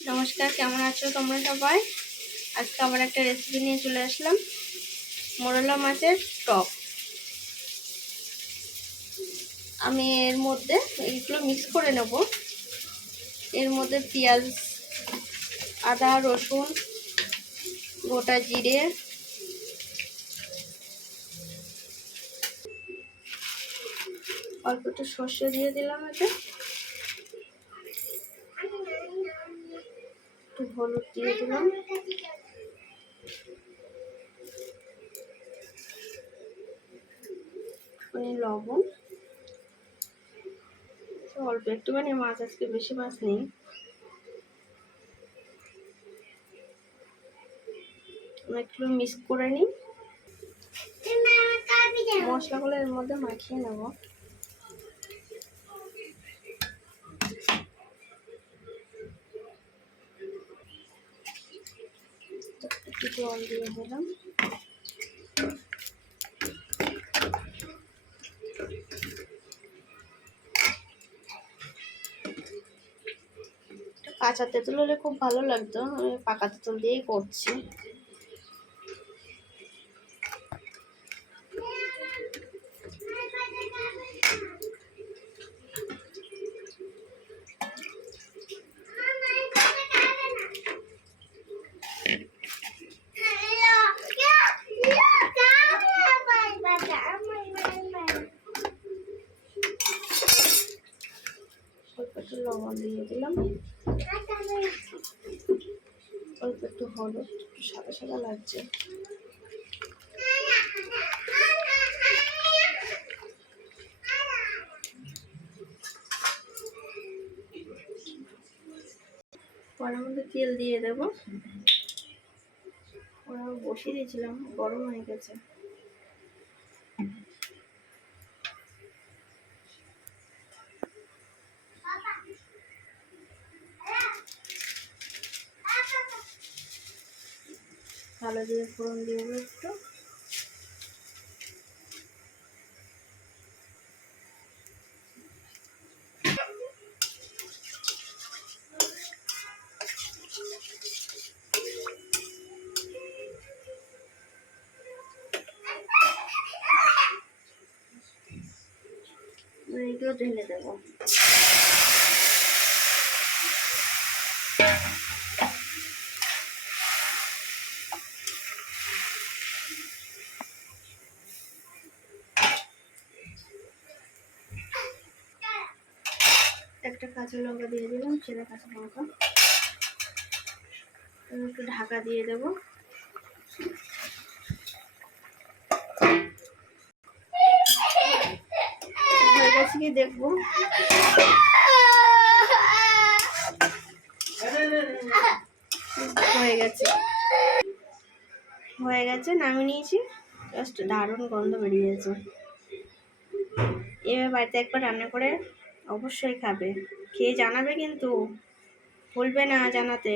নমস্কার, কেমন আছো তোমরা সবাই? আজকে আবার একটা রেসিপি নিয়ে চলে আসলাম, মোরলা মাছের টক। আমি এর মধ্যে এইগুলো মিক্স করে নেব। এর মধ্যে পেঁয়াজ, আদা, রসুন, গোটা জিরে। অল্প একটু সর্ষে দিয়ে দিলাম এতে। একটু হলুদ দিয়ে দিলাম। লবণ। অল্প একটুখানি মাছ, আজকে বেশি মাছ নেই। একটু মিক্স করে নিই। মশলাগুলো এর মধ্যে মাখিয়ে নেব। জল দিয়ে দিলাম। কাঁচা তেঁতুল হলে খুব ভালো লাগতো আমি পাকা তেঁতুল দিয়েই করছি অল্প একটু লবণ দিয়ে দিলাম। অল্প একটু হলুদ, একটু সাদা সাদা লাগছে। পরের মধ্যে তেল দিয়ে দেবো। ওরা বসিয়ে দিয়েছিলাম, গরম হয়ে গেছে। ভালো দিয়ে ফোড়ন দিয়ে দেবো একটু। এইগুলো ঢেলে দেবো। একটা কাঁচা লঙ্কা দিয়ে দিলাম চেরা কাঁচা লঙ্কা। একটু ঢাকা দিয়ে দেব। হয়ে গেছে কি দেখব? হয়ে গেছে। হয়ে গেছে, নামিয়ে নিয়েছি। জাস্ট দারুণ গন্ধ বেরিয়েছে। এবার বাড়িতে একবার রান্না করে অবশ্যই খাবে। খেয়ে জানাবে কিন্তু? ভুলবে না জানাতে।